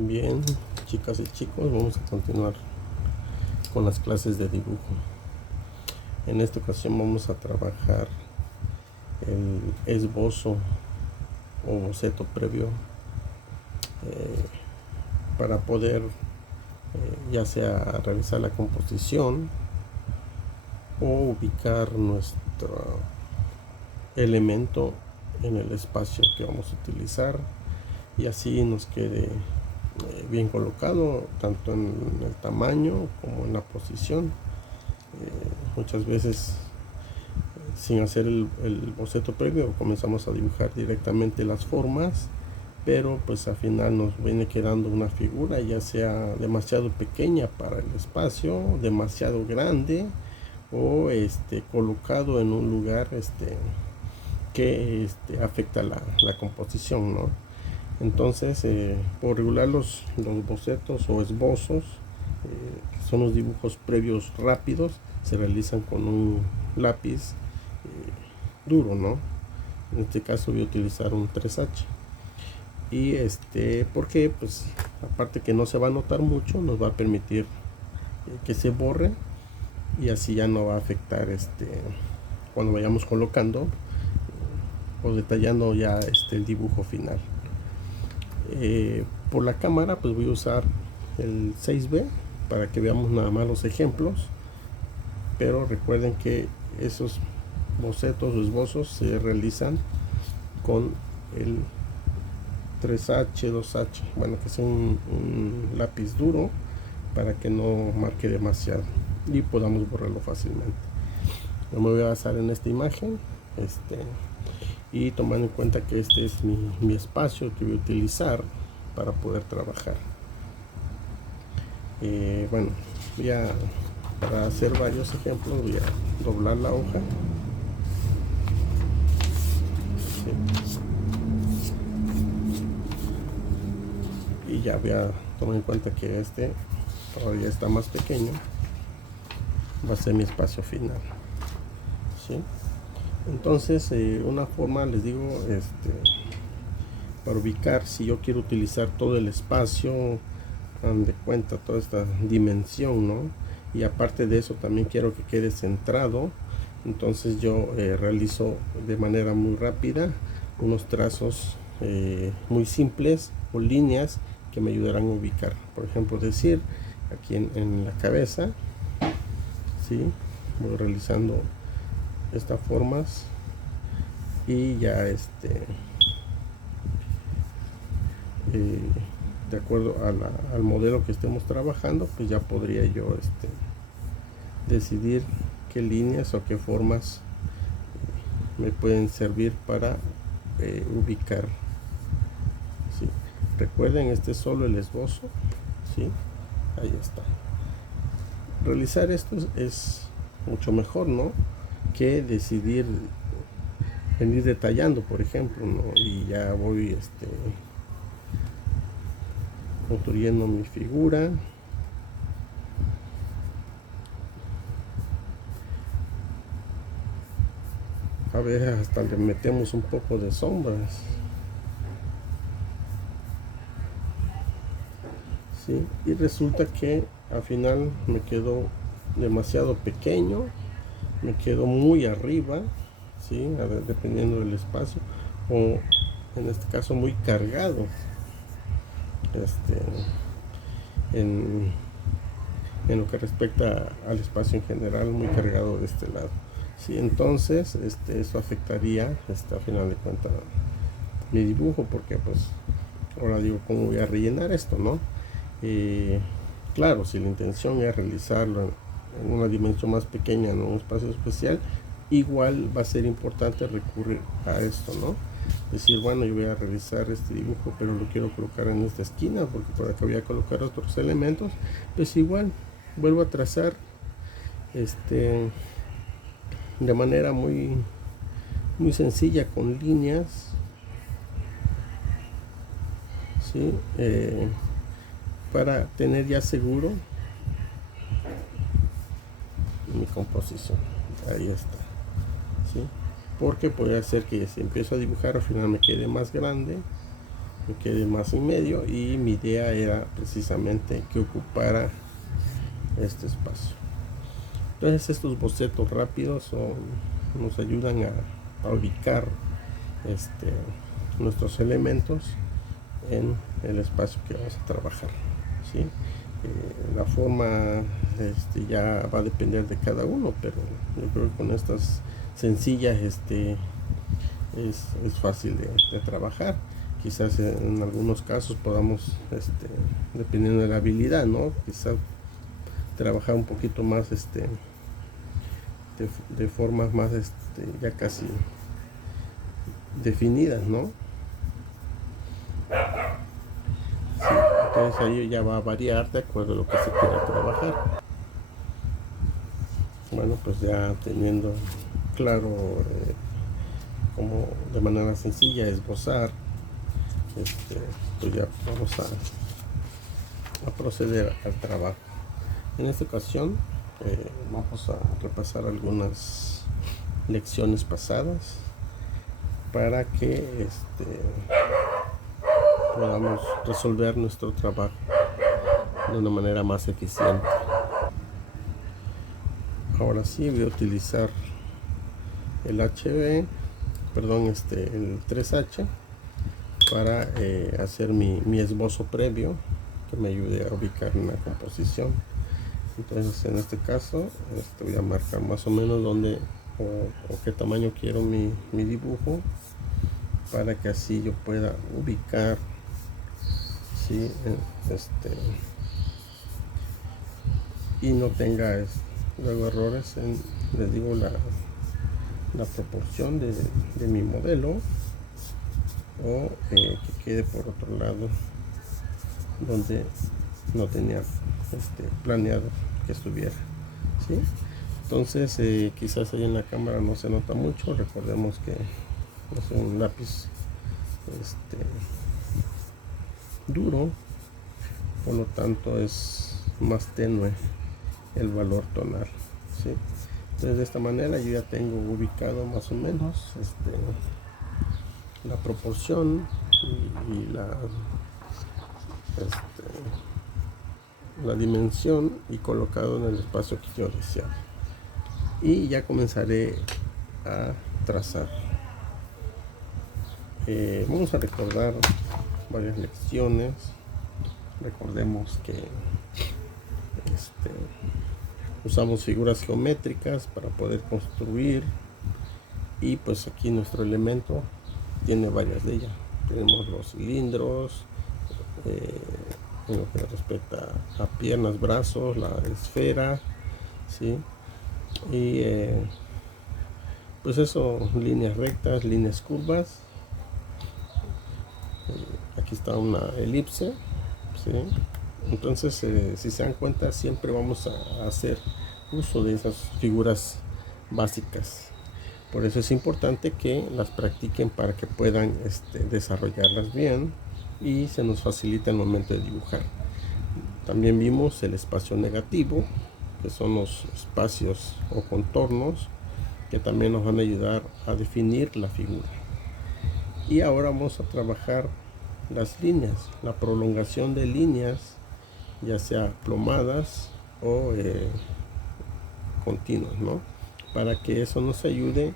Bien, chicas y chicos, vamos a continuar con las clases de dibujo. En esta ocasión vamos a trabajar el esbozo o boceto previo para poder ya sea realizar la composición o ubicar nuestro elemento en el espacio que vamos a utilizar y así nos quede bien colocado tanto en el tamaño como en la posición. Muchas veces sin hacer el boceto previo comenzamos a dibujar directamente las formas, pero pues al final nos viene quedando una figura ya sea demasiado pequeña para el espacio, demasiado grande o colocado en un lugar que afecta la composición, ¿no? Entonces, por regular los bocetos o esbozos, que son los dibujos previos rápidos, se realizan con un lápiz duro, ¿no? En este caso voy a utilizar un 3H. Y porque pues aparte que no se va a notar mucho, nos va a permitir que se borre y así ya no va a afectar cuando vayamos colocando o detallando ya el dibujo final. Por la cámara pues voy a usar el 6B para que veamos nada más los ejemplos, pero recuerden que esos bocetos o esbozos se realizan con el 3H, 2H, bueno, que sea un lápiz duro para que no marque demasiado y podamos borrarlo fácilmente. Yo me voy a basar en esta imagen y tomando en cuenta que este es mi espacio que voy a utilizar para poder trabajar. Bueno, para hacer varios ejemplos voy a doblar la hoja. Y ya voy a tomar en cuenta que todavía está más pequeño, va a ser mi espacio final, ¿sí? Entonces una forma, les digo, para ubicar, si yo quiero utilizar todo el espacio, dan de cuenta toda esta dimensión, ¿no? Y aparte de eso también quiero que quede centrado, entonces yo realizo de manera muy rápida unos trazos muy simples o líneas que me ayudarán a ubicar. Por ejemplo, decir aquí en la cabeza, ¿sí? Voy realizando estas formas y ya de acuerdo al modelo que estemos trabajando, pues ya podría yo decidir qué líneas o qué formas me pueden servir para ubicar, ¿sí? Recuerden, este es solo el esbozo, ¿sí? Ahí está. Realizar esto es mucho mejor, ¿no? Que decidir venir detallando, por ejemplo, ¿no? Y ya voy construyendo mi figura. A veces hasta le metemos un poco de sombras, ¿sí? Y resulta que al final me quedó demasiado pequeño, me quedó muy arriba, ¿sí? A ver, dependiendo del espacio, o en este caso muy cargado en lo que respecta al espacio en general, muy cargado de este lado, ¿sí? Entonces eso afectaría a final de cuentas mi dibujo, porque pues ahora digo, ¿cómo voy a rellenar esto, no? Claro, si la intención es realizarlo en una dimensión más pequeña, en un espacio especial, igual va a ser importante recurrir a esto, ¿no? Decir, bueno, yo voy a realizar este dibujo, pero lo quiero colocar en esta esquina porque por acá voy a colocar otros elementos, pues igual vuelvo a trazar de manera muy sencilla con líneas, ¿sí? Para tener ya seguro mi composición. Ahí está, ¿sí? Porque puede hacer que si empiezo a dibujar al final me quede más grande me quede más en medio, y mi idea era precisamente que ocupara este espacio. Entonces estos bocetos rápidos nos ayudan a ubicar nuestros elementos en el espacio que vamos a trabajar, ¿sí? La forma ya va a depender de cada uno, pero yo creo que con estas sencillas es fácil de trabajar. Quizás en algunos casos podamos, dependiendo de la habilidad, ¿no? Quizás trabajar un poquito más de formas más ya casi definidas, ¿no? Sí, entonces ahí ya va a variar de acuerdo a lo que se quiera trabajar. Bueno, pues ya teniendo claro cómo de manera sencilla esbozar, pues ya vamos a proceder al trabajo. En esta ocasión vamos a repasar algunas lecciones pasadas para que podamos resolver nuestro trabajo de una manera más eficiente. Ahora sí voy a utilizar el el 3H para hacer mi esbozo previo que me ayude a ubicar una composición. Entonces en este caso voy a marcar más o menos dónde o qué tamaño quiero mi dibujo, para que así yo pueda ubicar, ¿sí? Y no tenga luego errores en, les digo, la proporción de mi modelo, o que quede por otro lado donde no tenía planeado que estuviera, ¿sí? Entonces quizás ahí en la cámara no se nota mucho. Recordemos que es un lápiz duro, por lo tanto es más tenue el valor tonal, ¿sí? Entonces de esta manera yo ya tengo ubicado más o menos la proporción y la dimensión, y colocado en el espacio que yo deseaba, y ya comenzaré a trazar. Vamos a recordar varias lecciones. Recordemos que usamos figuras geométricas para poder construir, y pues aquí nuestro elemento tiene varias de ellas. Tenemos los cilindros, en lo que respecta a piernas, brazos, la esfera, ¿sí? Y pues eso, líneas rectas, líneas curvas. Aquí está una elipse, ¿sí? Entonces si se dan cuenta, siempre vamos a hacer uso de esas figuras básicas. Por eso es importante que las practiquen para que puedan desarrollarlas bien y se nos facilita el momento de dibujar. También vimos el espacio negativo, que son los espacios o contornos que también nos van a ayudar a definir la figura. Y ahora vamos a trabajar las líneas, la prolongación de líneas, ya sea plomadas o continuas, ¿no? Para que eso nos ayude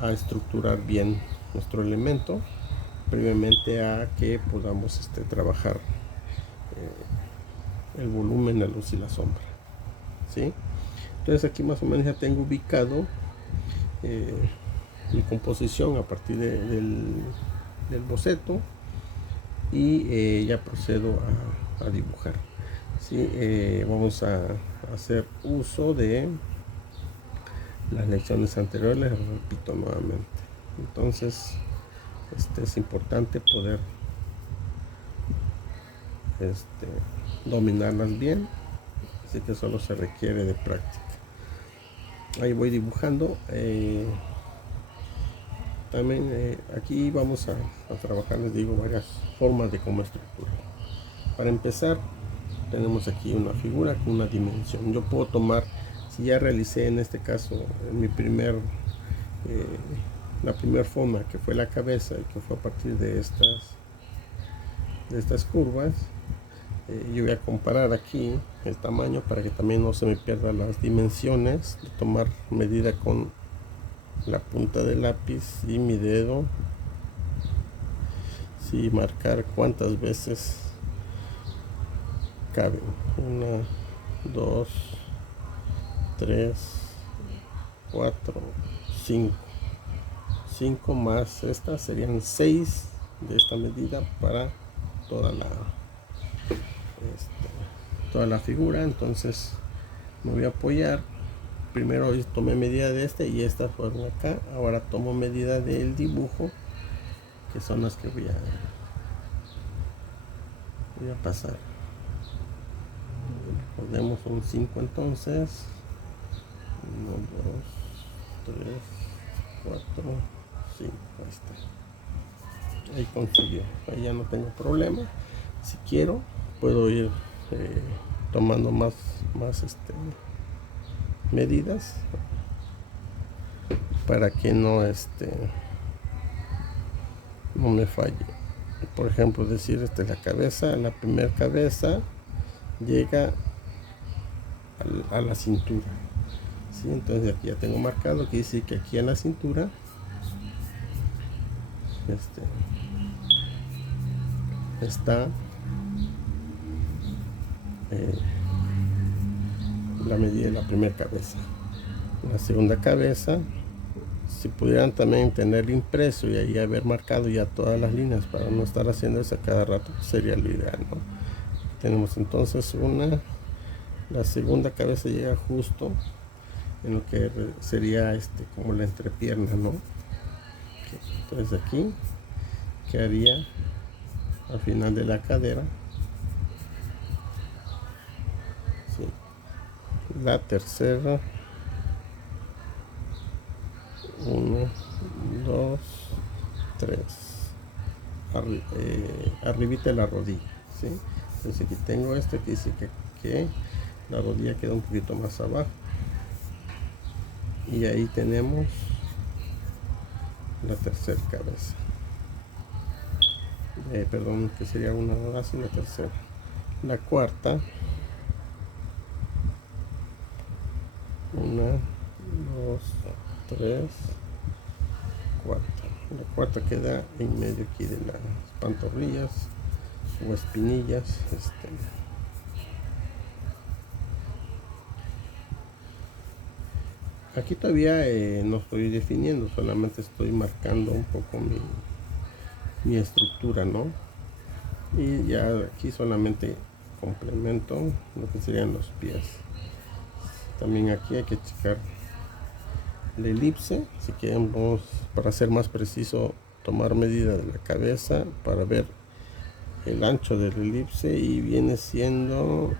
a estructurar bien nuestro elemento, previamente a que podamos trabajar el volumen, la luz y la sombra, ¿sí? Entonces aquí más o menos ya tengo ubicado mi composición a partir del boceto, y ya procedo a dibujar, ¿sí? Vamos a hacer uso de las lecciones anteriores, les repito nuevamente. Entonces es importante poder dominarlas bien, así que solo se requiere de práctica. Ahí voy dibujando. También aquí vamos a trabajar, les digo, varias formas de cómo estructurar. Para empezar, tenemos aquí una figura con una dimensión. Yo puedo tomar, si ya realicé en este caso la primera forma, que fue la cabeza, y que fue a partir de estas de estas curvas. Yo voy a comparar aquí el tamaño para que también no se me pierdan las dimensiones, de tomar medida con la punta del lápiz y mi dedo, sí, marcar cuántas veces caben. 1, 2, 3, 4, 5. 5 más esta serían 6 de esta medida para toda toda la figura. Entonces me voy a apoyar. Primero tomé medida de este y estas fueron acá. Ahora tomo medida del dibujo, que son las que voy a pasar. Recordemos, son 5 entonces. 1, 2, 3, 4, 5. Ahí está. Ahí consiguió. Ahí ya no tengo problema. Si quiero, puedo ir tomando más medidas para que no no me falle. Por ejemplo, decir la cabeza, la primera cabeza llega a la cintura, ¿sí? Entonces aquí ya tengo marcado, que dice que aquí en la cintura está la medida de la primera cabeza. La segunda cabeza, si pudieran también tener impreso y ahí haber marcado ya todas las líneas para no estar haciendo eso a cada rato, sería lo ideal, ¿no? Tenemos entonces la segunda cabeza llega justo en lo que sería como la entrepierna, ¿no? Entonces aquí quedaría al final de la cadera, ¿sí? La tercera, 1, 2, 3, arribita de la rodilla, ¿sí? Entonces aquí tengo que dice que la rodilla queda un poquito más abajo, y ahí tenemos la tercera cabeza, perdón, que sería una más y la tercera. La cuarta, 1, 2, 3, 4. La cuarta queda en medio aquí de las pantorrillas o espinillas. Aquí todavía no estoy definiendo, solamente estoy marcando un poco mi estructura, ¿no? Y ya aquí solamente complemento lo que serían los pies. También aquí hay que checar la elipse, si queremos, para ser más preciso, tomar medida de la cabeza para ver el ancho del elipse, y viene siendo un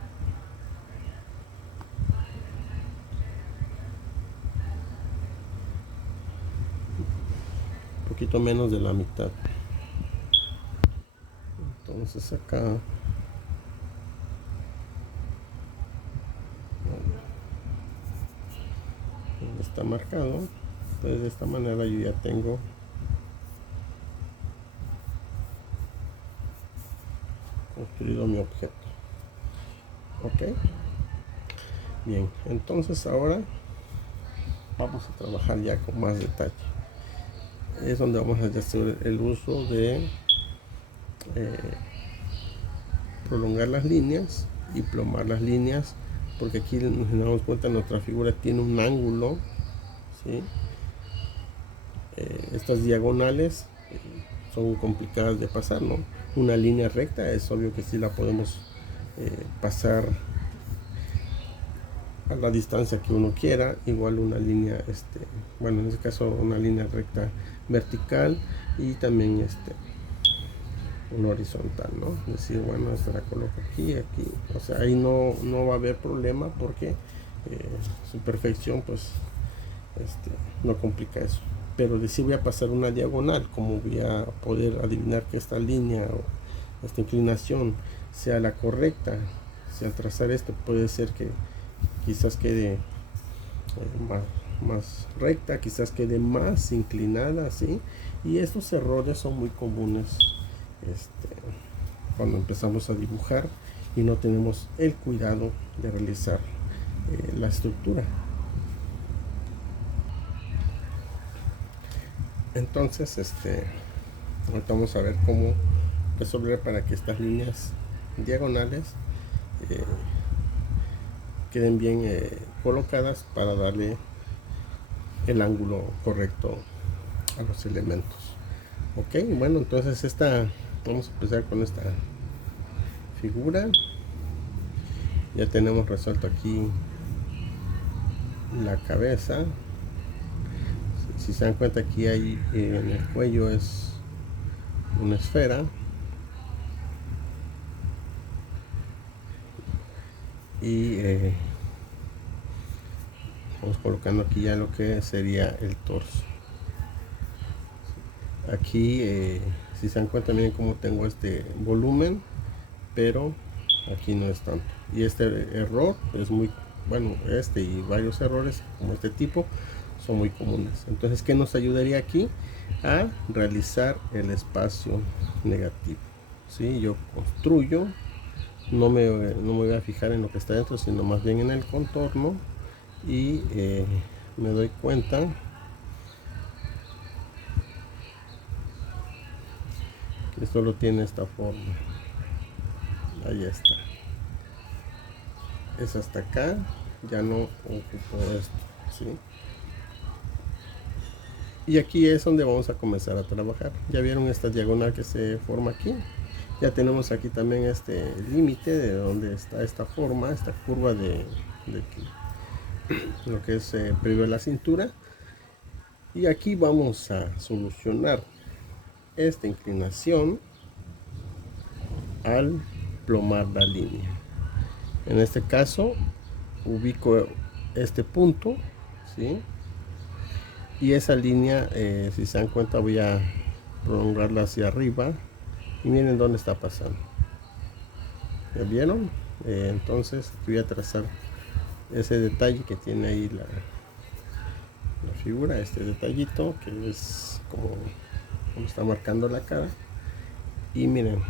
poquito menos de la mitad. Entonces acá está marcado. Entonces de esta manera yo ya tengo construido mi objeto. Ok, bien, entonces ahora vamos a trabajar ya con más detalle. Es donde vamos a hacer el uso de prolongar las líneas y plomar las líneas, porque aquí nos damos cuenta, nuestra figura tiene un ángulo, ¿sí? Estas diagonales son complicadas de pasar, ¿no? Una línea recta es obvio que sí la podemos pasar a la distancia que uno quiera. Igual una línea, bueno, en este caso una línea recta vertical, y también un horizontal, ¿no? Es decir, bueno, esta la coloco aquí, o sea, ahí no va a haber problema, porque su perfección pues no complica eso. Pero si voy a pasar una diagonal, como voy a poder adivinar que esta línea o esta inclinación sea la correcta? Si al trazar esto puede ser que quizás quede más recta, quizás quede más inclinada, ¿sí? Y estos errores son muy comunes cuando empezamos a dibujar y no tenemos el cuidado de realizar la estructura. Entonces ahorita vamos a ver cómo resolver para que estas líneas diagonales queden bien colocadas para darle el ángulo correcto a los elementos. Ok, bueno, entonces vamos a empezar con esta figura. Ya tenemos resuelto aquí la cabeza. Si se dan cuenta, aquí hay en el cuello es una esfera y vamos colocando aquí ya lo que sería el torso. Aquí si se dan cuenta, miren cómo tengo este volumen, pero aquí no es tanto. Y este error es muy bueno, y varios errores como este tipo son muy comunes. Entonces, ¿qué nos ayudaría aquí? A realizar el espacio negativo. ¿Sí? Yo construyo, no me voy a fijar en lo que está dentro, sino más bien en el contorno, y me doy cuenta que solo tiene esta forma. Ahí está. Es hasta acá, ya no ocupo esto, ¿sí? Y aquí es donde vamos a comenzar a trabajar. Ya vieron esta diagonal que se forma aquí. Ya tenemos aquí también este límite de donde está esta forma, esta curva de lo que es previo a la cintura. Y aquí vamos a solucionar esta inclinación al plomar la línea. En este caso ubico este punto, ¿sí? Y esa línea, si se dan cuenta, voy a prolongarla hacia arriba y miren dónde está pasando. ¿Ya vieron? Entonces voy a trazar ese detalle que tiene ahí la figura, este detallito que es como está marcando la cara. Y miren,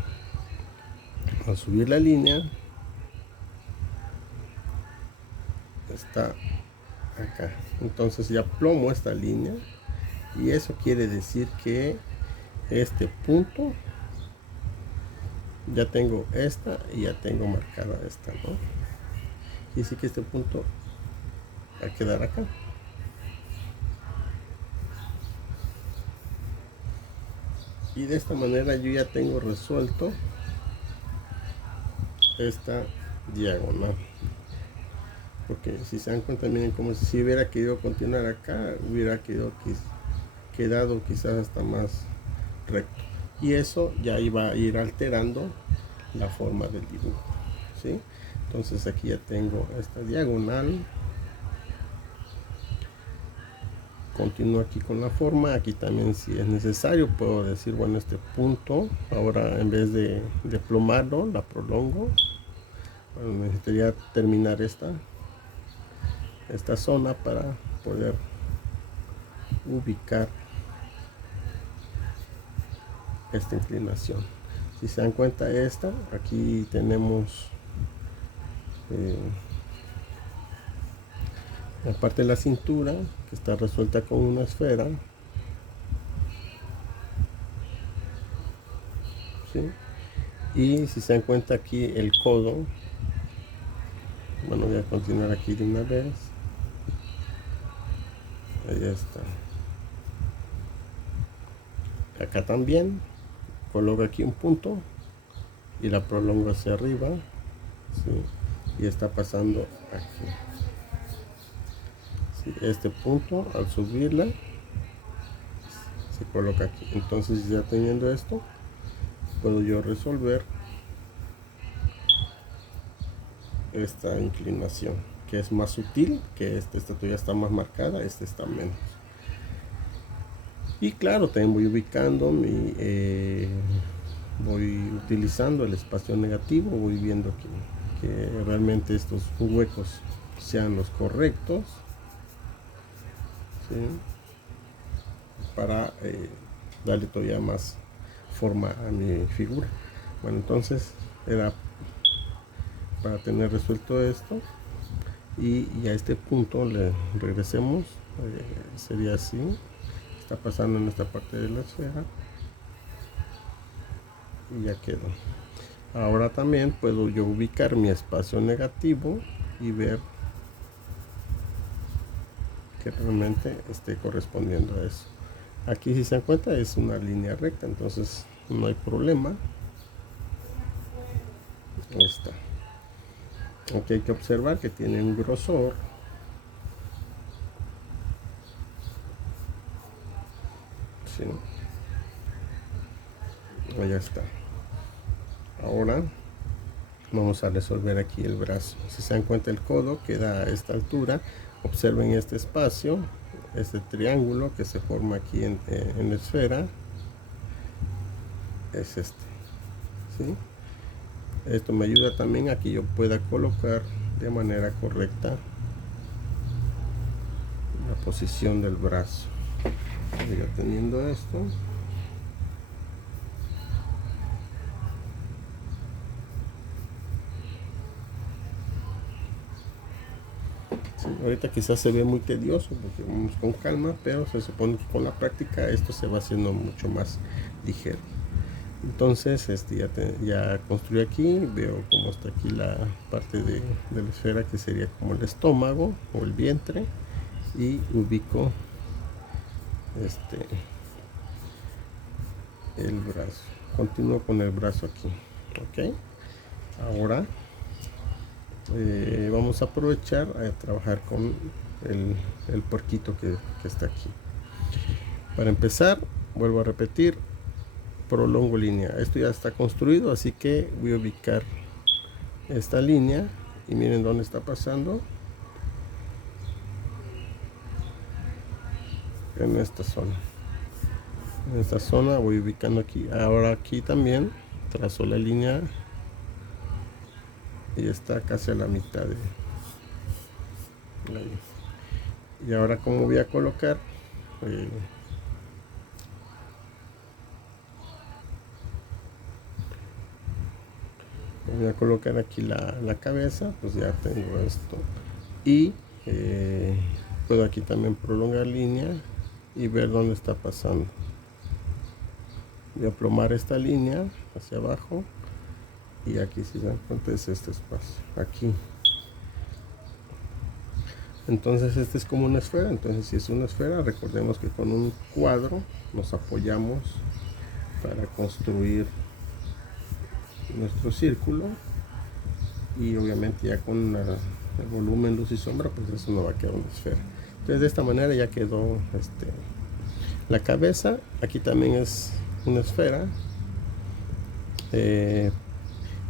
al subir la línea está acá, entonces ya plomo esta línea, y eso quiere decir que este punto ya tengo esta y ya tengo marcada esta, ¿no? Y sí que este punto va a quedar acá. Y de esta manera yo ya tengo resuelto esta diagonal. Porque si se dan cuenta, miren, como si hubiera querido continuar acá, hubiera quedado quizás hasta más recto. Y eso ya iba a ir alterando la forma del dibujo, ¿sí? Entonces aquí ya tengo esta diagonal. Continúo aquí con la forma. Aquí también, si es necesario, puedo decir, bueno, este punto, ahora en vez de plomarlo, la prolongo. Bueno, necesitaría terminar esta zona para poder ubicar esta inclinación. Si se dan cuenta, aquí tenemos la parte de la cintura que está resuelta con una esfera, ¿sí? Y si se dan cuenta, aquí el codo, bueno, voy a continuar aquí de una vez. Ahí está. Acá también coloco aquí un punto y la prolongo hacia arriba, ¿sí? Y está pasando aquí, ¿sí? Este punto, al subirla, se coloca aquí. Entonces, ya teniendo esto, puedo yo resolver esta inclinación, que es más sutil, que esta todavía está más marcada, está menos. Y claro, también voy ubicando voy utilizando el espacio negativo, voy viendo que realmente estos huecos sean los correctos, ¿sí? Para darle todavía más forma a mi figura. Bueno, entonces era para tener resuelto esto, y a este punto le regresemos. Sería así, está pasando en esta parte de la esfera y ya quedó. Ahora también puedo yo ubicar mi espacio negativo y ver que realmente esté correspondiendo a eso. Aquí, si se dan cuenta, es una línea recta, entonces no hay problema. Ahí está. Aquí hay que observar que tiene un grosor. Sí. Ahí está. Ahora vamos a resolver aquí el brazo. Si se dan cuenta, el codo queda a esta altura. Observen este espacio, este triángulo que se forma aquí en la esfera. Es este. ¿Sí? Esto me ayuda también a que yo pueda colocar de manera correcta la posición del brazo. Ya teniendo esto, sí, ahorita quizás se ve muy tedioso porque vamos con calma, pero se supone que con la práctica esto se va haciendo mucho más ligero. Entonces ya construí aquí, veo cómo está aquí la parte de la esfera, que sería como el estómago o el vientre, y ubico el brazo. Continúo con el brazo aquí. Ok, ahora vamos a aprovechar a trabajar con el puerquito que está aquí. Para empezar, vuelvo a repetir, prolongo línea. Esto ya está construido, así que voy a ubicar esta línea y miren dónde está pasando. En esta zona. En esta zona voy ubicando aquí. Ahora aquí también trazo la línea y está casi a la mitad de la línea. Y ahora, como voy a colocar, voy a colocar aquí la cabeza, pues ya tengo esto. Y puedo aquí también prolongar línea y ver dónde está pasando. Voy a plomar esta línea hacia abajo, y aquí, si se dan cuenta, es este espacio aquí. Entonces este es como una esfera. Entonces, si es una esfera, recordemos que con un cuadro nos apoyamos para construir nuestro círculo, y obviamente ya con el volumen, luz y sombra, pues eso no va a quedar una esfera. Entonces, de esta manera ya quedó la cabeza. Aquí también es una esfera.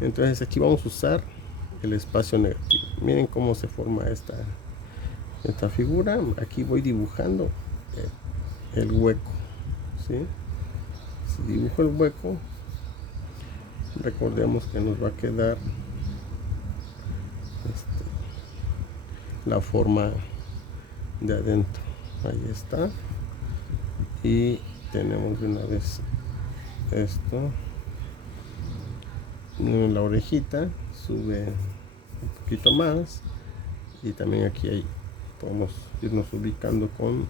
Entonces aquí vamos a usar el espacio negativo. Miren cómo se forma esta figura. Aquí voy dibujando el hueco, ¿sí? Si dibujo el hueco, recordemos que nos va a quedar la forma de adentro. Ahí está. Y tenemos de una vez esto. En la orejita sube un poquito más, y también aquí podemos irnos ubicando con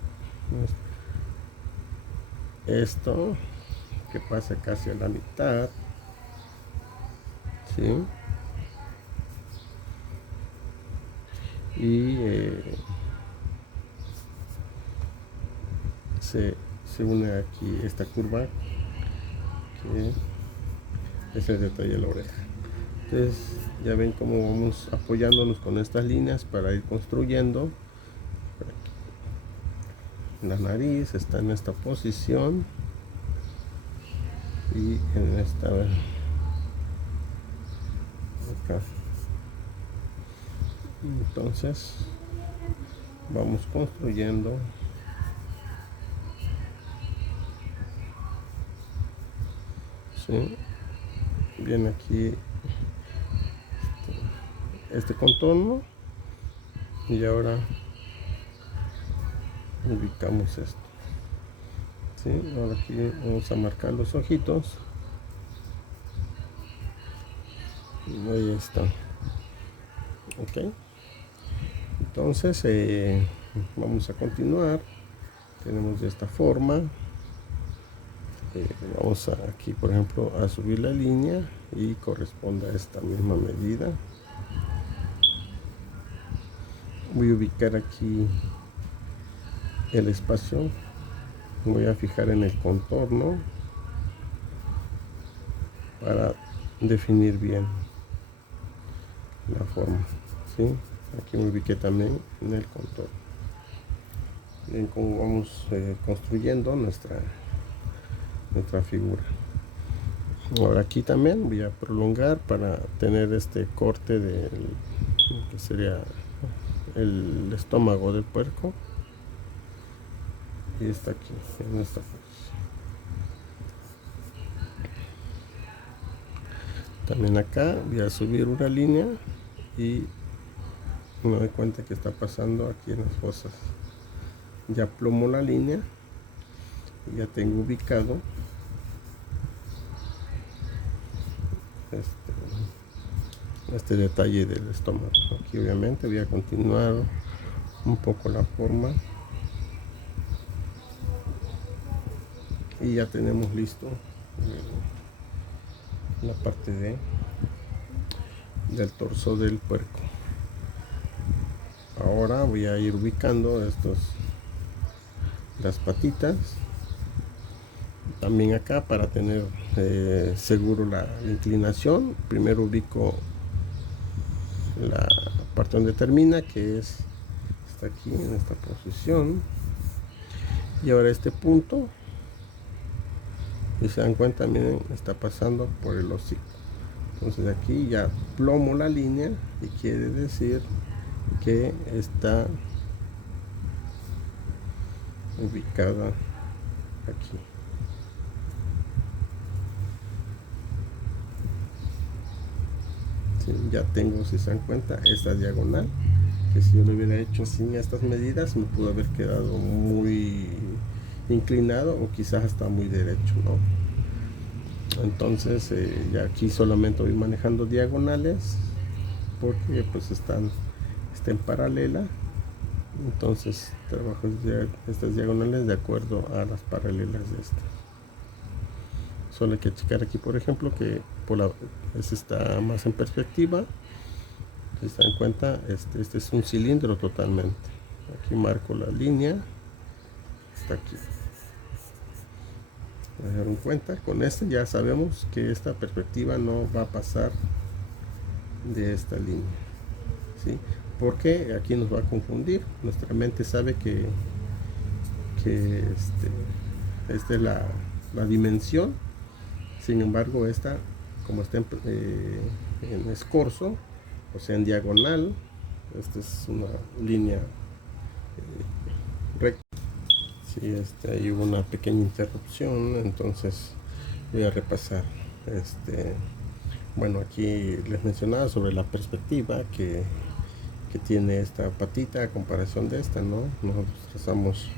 esto, que pasa casi a la mitad, ¿sí? Y se une aquí esta curva, que es el detalle de la oreja. Entonces ya ven cómo vamos apoyándonos con estas líneas para ir construyendo. La nariz está en esta posición, y en esta acá. Entonces vamos construyendo bien aquí este contorno, y ahora ubicamos esto, ¿sí? Ahora aquí vamos a marcar los ojitos, Ahí está. Ok, entonces vamos a continuar. Tenemos de esta forma. Vamos aquí, por ejemplo, a subir la línea y corresponde a esta misma medida. Voy a ubicar aquí el espacio, voy a fijar en el contorno para definir bien la forma, ¿sí? Aquí me ubiqué también en el contorno. Bien, como vamos construyendo nuestra figura. Ahora aquí también voy a prolongar para tener este corte del que sería el estómago del puerco, y está aquí en esta posición. También acá voy a subir una línea y me doy cuenta que está pasando aquí en las fosas. Ya plomo la línea y ya tengo ubicado este detalle del estómago. Aquí obviamente voy a continuar un poco la forma y ya tenemos listo la parte del torso del puerco. Ahora voy a ir ubicando las patitas también acá para tener seguro la inclinación. Primero ubico la parte donde termina, que está aquí en esta posición, y ahora este punto, si se dan cuenta, miren, está pasando por el hocico. Entonces aquí ya plomo la línea y quiere decir que está ubicada aquí. Sí, ya tengo, si se dan cuenta, esta diagonal, que si yo lo hubiera hecho sin estas medidas me pudo haber quedado muy inclinado o quizás hasta muy derecho, ¿no? Entonces ya aquí solamente voy manejando diagonales porque pues está en paralela. Entonces trabajo estas diagonales de acuerdo a las paralelas de esta. Solo hay que checar aquí, por ejemplo, que este está más en perspectiva. Si se dan cuenta, este es un cilindro totalmente. Aquí marco la línea, está aquí. Se dieron cuenta, con este ya sabemos que esta perspectiva no va a pasar de esta línea, ¿sí? Porque aquí nos va a confundir. Nuestra mente sabe que esta es la dimensión. Sin embargo, esta, como está en escorzo, o sea en diagonal, esta es una línea recta. Sí, ahí hubo una pequeña interrupción, entonces voy a repasar. Bueno, aquí les mencionaba sobre la perspectiva que tiene esta patita a comparación de esta, ¿no? Nosotros trazamos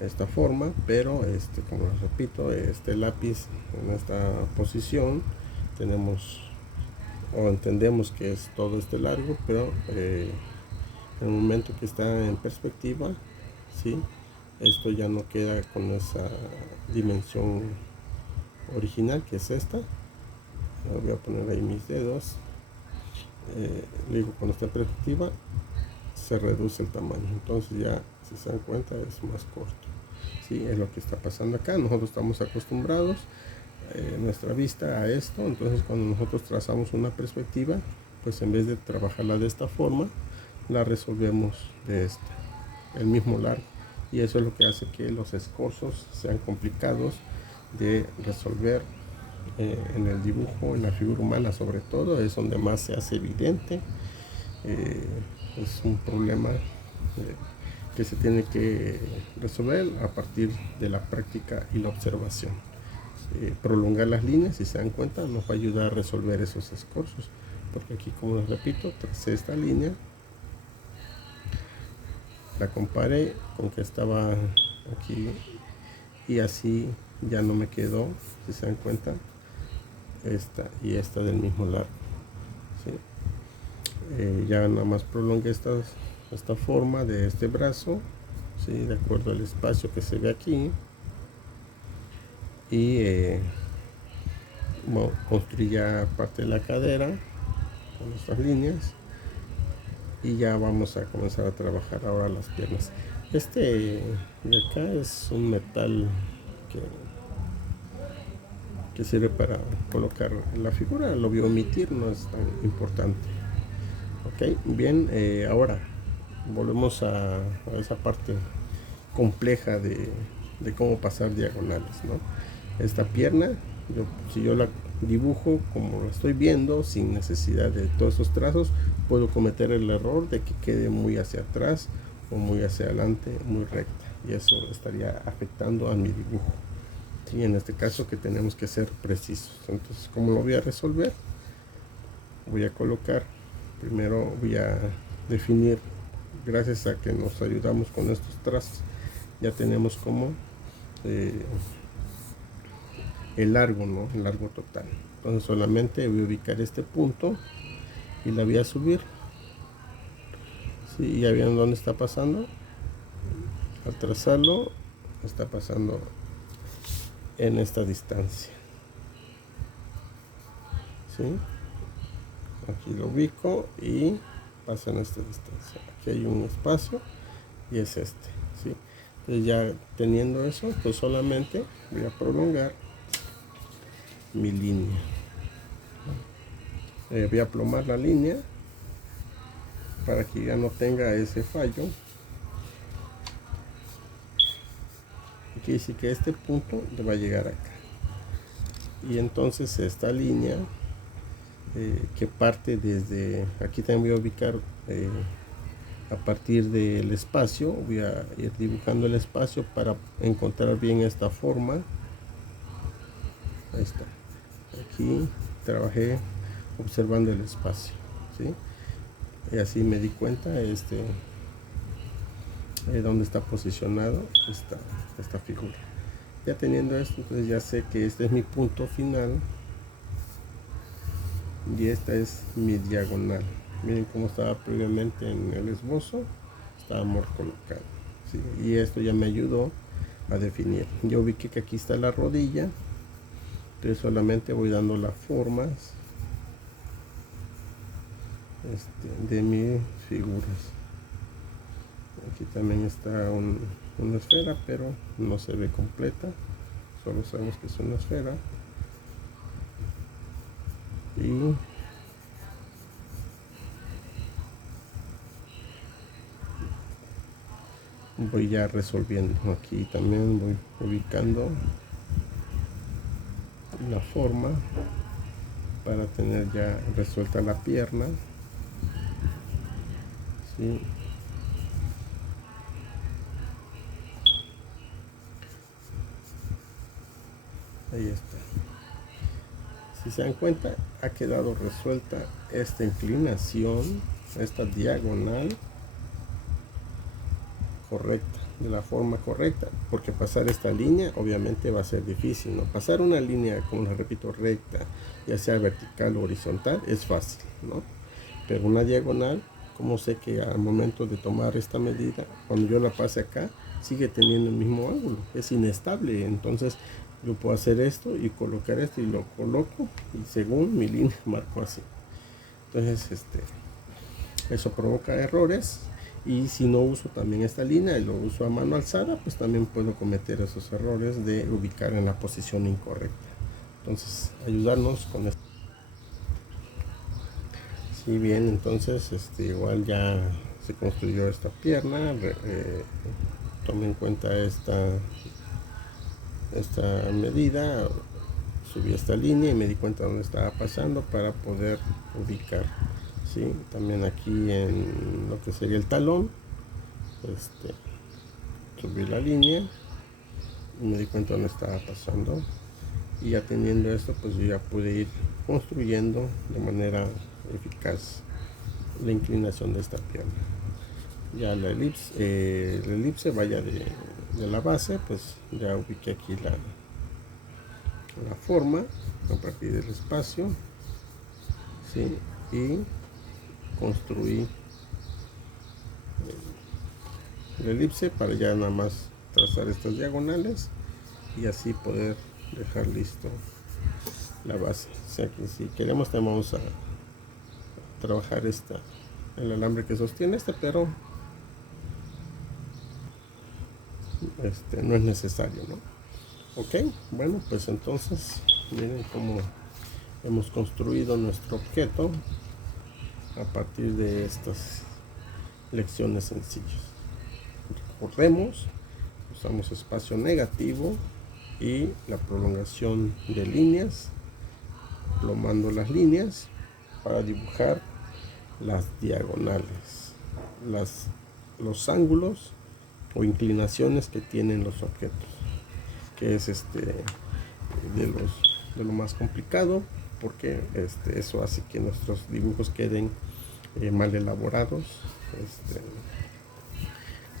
esta forma, pero como les repito, este lápiz en esta posición tenemos o entendemos que es todo este largo, pero en el momento que está en perspectiva, ¿sí? Esto ya no queda con esa dimensión original, que es esta. Voy a poner ahí mis dedos. Digo, cuando está en perspectiva se reduce el tamaño, entonces ya, si se dan cuenta, es más corto. Sí, es lo que está pasando acá. Nosotros estamos acostumbrados nuestra vista a esto, entonces cuando nosotros trazamos una perspectiva, pues en vez de trabajarla de esta forma, la resolvemos de el mismo largo, y eso es lo que hace que los escorzos sean complicados de resolver en el dibujo, en la figura humana sobre todo, es donde más se hace evidente. Es un problema que se tiene que resolver a partir de la práctica y la observación. Prolongar las líneas, si se dan cuenta, nos va a ayudar a resolver esos escorzos, porque aquí, como les repito, tracé esta línea, la comparé con que estaba aquí y así ya no me quedó, si se dan cuenta, esta y esta del mismo largo. Ya nada más prolongué esta forma de este brazo, ¿sí? De acuerdo al espacio que se ve aquí, y bueno, construí ya parte de la cadera con estas líneas, y ya vamos a comenzar a trabajar ahora las piernas. Este de acá es un metal que sirve para colocar la figura, lo voy a omitir, no es tan importante. Ok, bien, ahora volvemos a esa parte compleja de cómo pasar diagonales, ¿no? Esta pierna, si yo la dibujo como la estoy viendo, sin necesidad de todos esos trazos, puedo cometer el error de que quede muy hacia atrás o muy hacia adelante, muy recta, y eso estaría afectando a mi dibujo. Sí, en este caso que tenemos que ser precisos. Entonces, ¿cómo lo voy a resolver? Voy a colocar, primero voy a definir, gracias a que nos ayudamos con estos trazos, ya tenemos como el largo, ¿no? El largo total. Entonces solamente voy a ubicar este punto y la voy a subir. ¿Sí? ¿Ya vieron dónde está pasando? Al trazarlo, está pasando en esta distancia. ¿Sí? Aquí lo ubico y pasa en esta distancia. Aquí hay un espacio y es este. ¿Sí? Entonces ya teniendo eso, pues solamente voy a prolongar mi línea. Voy a aplomar la línea para que ya no tenga ese fallo. Y quiere decir que este punto le va a llegar acá. Y entonces esta línea que parte desde aquí, también voy a ubicar a partir del espacio, voy a ir dibujando el espacio para encontrar bien esta forma. Ahí está. Aquí trabajé observando el espacio, ¿sí? Y así me di cuenta dónde está posicionado esta figura. Ya teniendo esto, entonces ya sé que este es mi punto final y esta es mi diagonal. Miren cómo estaba previamente en el esbozo, estaba mal colocado, ¿sí? Y esto ya me ayudó a definir. Yo ubiqué que aquí está la rodilla, entonces solamente voy dando las formas de mis figuras. Aquí también está una esfera, pero no se ve completa, solo sabemos que es una esfera. Y voy ya resolviendo. Aquí también voy ubicando la forma para tener ya resuelta la pierna, ¿sí? Ahí está. Si se dan cuenta, ha quedado resuelta esta inclinación, esta diagonal correcta, de la forma correcta, porque pasar esta línea obviamente va a ser difícil, ¿no? Pasar una línea, como les repito, recta, ya sea vertical o horizontal, es fácil, ¿no? Pero una diagonal, como sé que al momento de tomar esta medida, cuando yo la pase acá, sigue teniendo el mismo ángulo, es inestable. Entonces yo puedo hacer esto y colocar esto y lo coloco y según mi línea marco así. Entonces eso provoca errores, y si no uso también esta línea y lo uso a mano alzada, pues también puedo cometer esos errores de ubicar en la posición incorrecta. Entonces ayudarnos con esto. Sí, bien, entonces igual ya se construyó esta pierna. Tome en cuenta esta medida, subí esta línea y me di cuenta dónde estaba pasando para poder ubicar, ¿sí? También aquí en lo que sería el talón, subí la línea y me di cuenta dónde estaba pasando, y ya teniendo esto, pues yo ya pude ir construyendo de manera eficaz la inclinación de esta pierna. Ya la elipse vaya de la base, pues ya ubiqué aquí la forma a partir del espacio, ¿sí? Y construí el elipse para ya nada más trazar estas diagonales y así poder dejar listo la base. O sea que si queremos también vamos a trabajar el alambre que sostiene pero no es necesario, ¿no? Ok, bueno, pues entonces miren cómo hemos construido nuestro objeto a partir de estas lecciones sencillas. Recordemos, usamos espacio negativo y la prolongación de líneas, plomando las líneas para dibujar las diagonales, los ángulos o inclinaciones que tienen los objetos, que es de lo más complicado, porque eso hace que nuestros dibujos queden mal elaborados,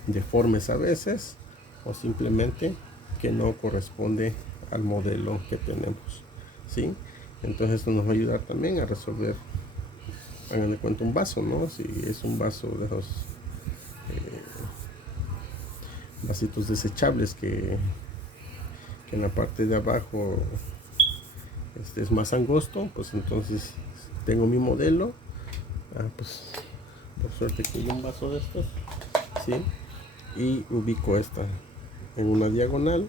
deformes a veces, o simplemente que no corresponde al modelo que tenemos, ¿sí? Entonces esto nos va a ayudar también a resolver, hagan de cuenta un vaso, ¿no? Si es un vaso de esos vasitos desechables que en la parte de abajo es más angosto, pues entonces tengo mi modelo, pues por suerte que hay un vaso de estos, ¿sí? Y ubico esta en una diagonal,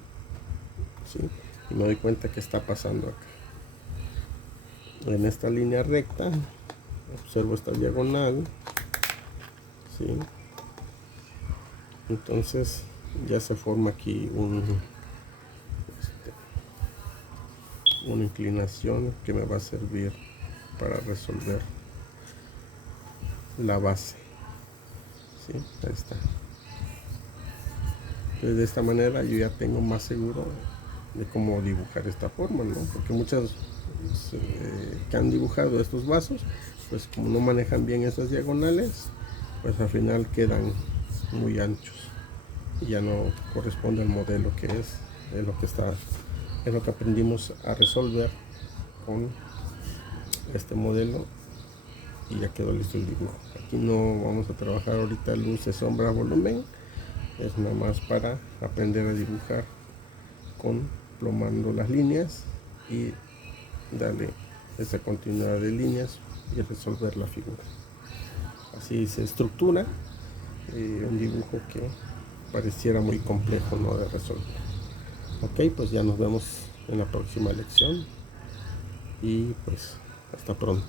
¿sí? Y me doy cuenta que está pasando acá en esta línea recta. Observo esta diagonal, ¿sí? Entonces ya se forma aquí una inclinación que me va a servir para resolver la base, ¿sí? Ahí está. Entonces de esta manera yo ya tengo más seguro de cómo dibujar esta forma, ¿no? Porque muchas que han dibujado estos vasos, pues como no manejan bien estas diagonales, pues al final quedan muy anchos y ya no corresponde al modelo que es lo que aprendimos a resolver con este modelo y ya quedó listo el dibujo. Aquí no vamos a trabajar ahorita luces, sombra, volumen, es nada más para aprender a dibujar con plomando las líneas y darle esa continuidad de líneas y resolver la figura. Así se estructura un dibujo que pareciera muy complejo, ¿no?, de resolver. Ok, pues ya nos vemos en la próxima lección y pues hasta pronto.